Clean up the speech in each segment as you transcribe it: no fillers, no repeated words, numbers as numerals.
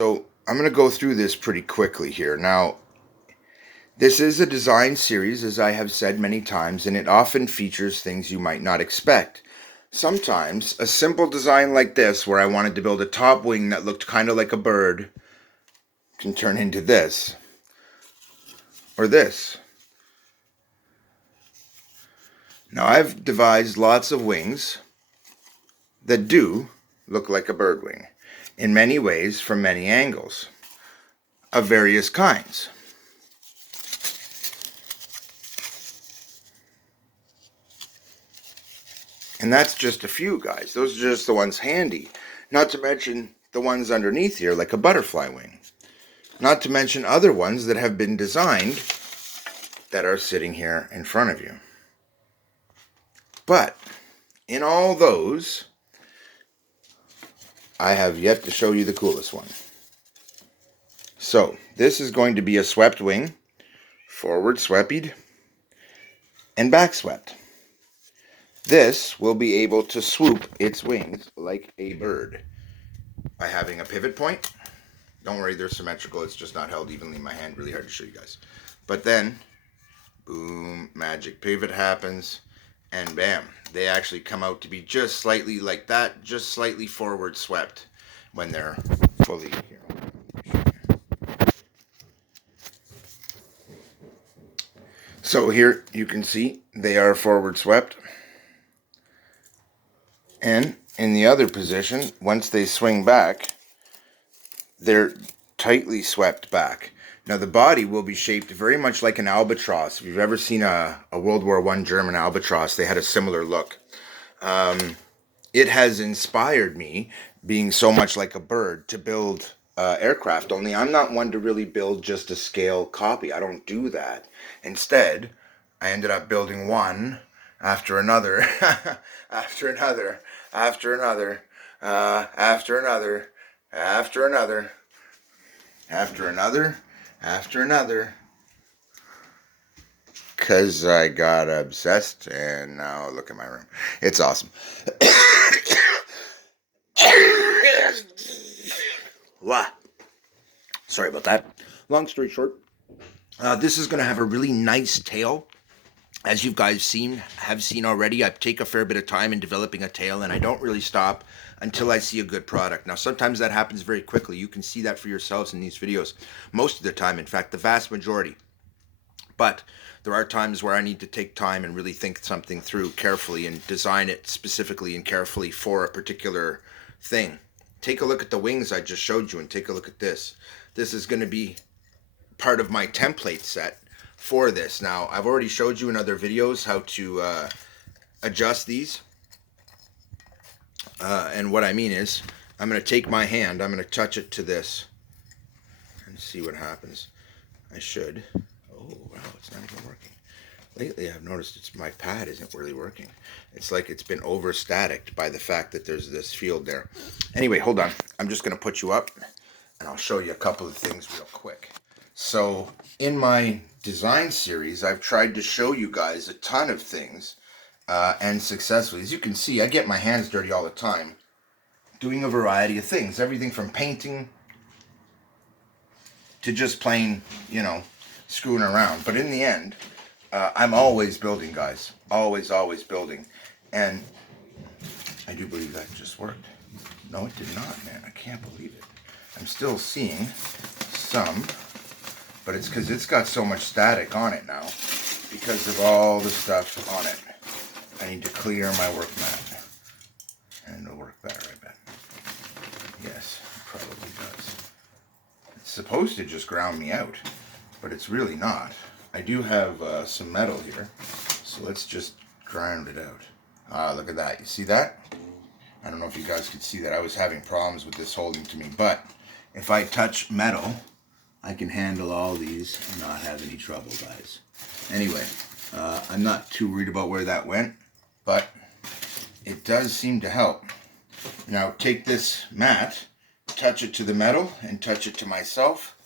So I'm going to go through this pretty quickly here. Now, this is a design series, as I have said many times, and it often features things you might not expect. Sometimes a simple design like this, where I wanted to build a top wing that looked kind of like a bird, can turn into this, or this. Now, I've devised lots of wings that do look like a bird wing, in many ways, from many angles, of various kinds. And that's just a few, guys. Those are just the ones handy. Not to mention the ones underneath here, like a butterfly wing. Not to mention other ones that have been designed that are sitting here in front of you. But in all those, I have yet to show you the coolest one. So this is going to be a swept wing, forward swept and back swept. This will be able to swoop its wings like a bird by having a pivot point. Don't worry, they're symmetrical. It's just not held evenly in my hand. Really hard to show you guys. But then, boom, magic pivot happens, and bam, they actually come out to be just slightly like that, just slightly forward swept when they're fully here. So here you can see they are forward swept. And in the other position, once they swing back, they're tightly swept back. Now the body will be shaped very much like an albatross. If you've ever seen a World War I German albatross, they had a similar look. It has inspired me, being so much like a bird, to build aircraft. Only I'm not one to really build just a scale copy. I don't do that. Instead, I ended up building one after another, after another, after another, after another, after another, after another, after another, because I got obsessed, and now look at my room. It's awesome. What? Sorry about that. Long story short, this is going to have a really nice tail. As you guys have seen already, I take a fair bit of time in developing a tail, and I don't really stop until I see a good product. Now, sometimes that happens very quickly. You can see that for yourselves in these videos. Most of the time, in fact, the vast majority. But there are times where I need to take time and really think something through carefully and design it specifically and carefully for a particular thing. Take a look at the wings I just showed you, and take a look at this. This is going to be part of my template set for this. Now, I've already showed you in other videos how to adjust these. And what I mean is, I'm going to take my hand, I'm going to touch it to this, and see what happens. I should. Oh, wow, it's not even working. Lately, I've noticed my pad isn't really working. It's like it's been over-staticked by the fact that there's this field there. Anyway, hold on. I'm just going to put you up, and I'll show you a couple of things real quick. So, in my design series, I've tried to show you guys a ton of things, and successfully. As you can see, I get my hands dirty all the time, doing a variety of things. Everything from painting to just plain, screwing around. But in the end, I'm always building, guys. Always, always building. And I do believe that just worked. No, it did not, man. I can't believe it. I'm still seeing some, but it's because it's got so much static on it now because of all the stuff on it. I need to clear my work mat. And it'll work better, I bet. Yes, it probably does. It's supposed to just ground me out, but it's really not. I do have some metal here, so let's just ground it out. Ah, look at that. You see that? I don't know if you guys could see that. I was having problems with this holding to me, but if I touch metal, I can handle all these and not have any trouble, guys. Anyway, I'm not too worried about where that went, but it does seem to help. Now take this mat, touch it to the metal, and touch it to myself,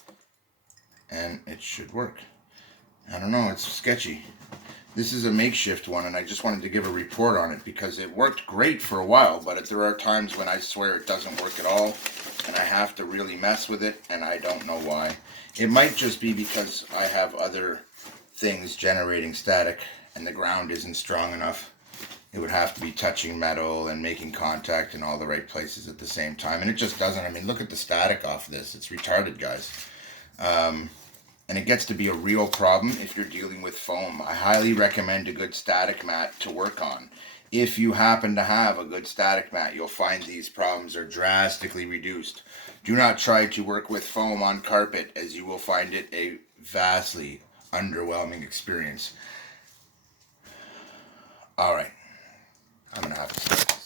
and it should work. I don't know, it's sketchy. This is a makeshift one, and I just wanted to give a report on it because it worked great for a while, but there are times when I swear it doesn't work at all, and I have to really mess with it, and I don't know why. It might just be because I have other things generating static, and the ground isn't strong enough. It would have to be touching metal and making contact in all the right places at the same time, and it just doesn't. I mean, look at the static off this. It's retarded, guys. And it gets to be a real problem if you're dealing with foam. I highly recommend a good static mat to work on. If you happen to have a good static mat, you'll find these problems are drastically reduced. Do not try to work with foam on carpet, as you will find it a vastly underwhelming experience. All right, I'm gonna have to start.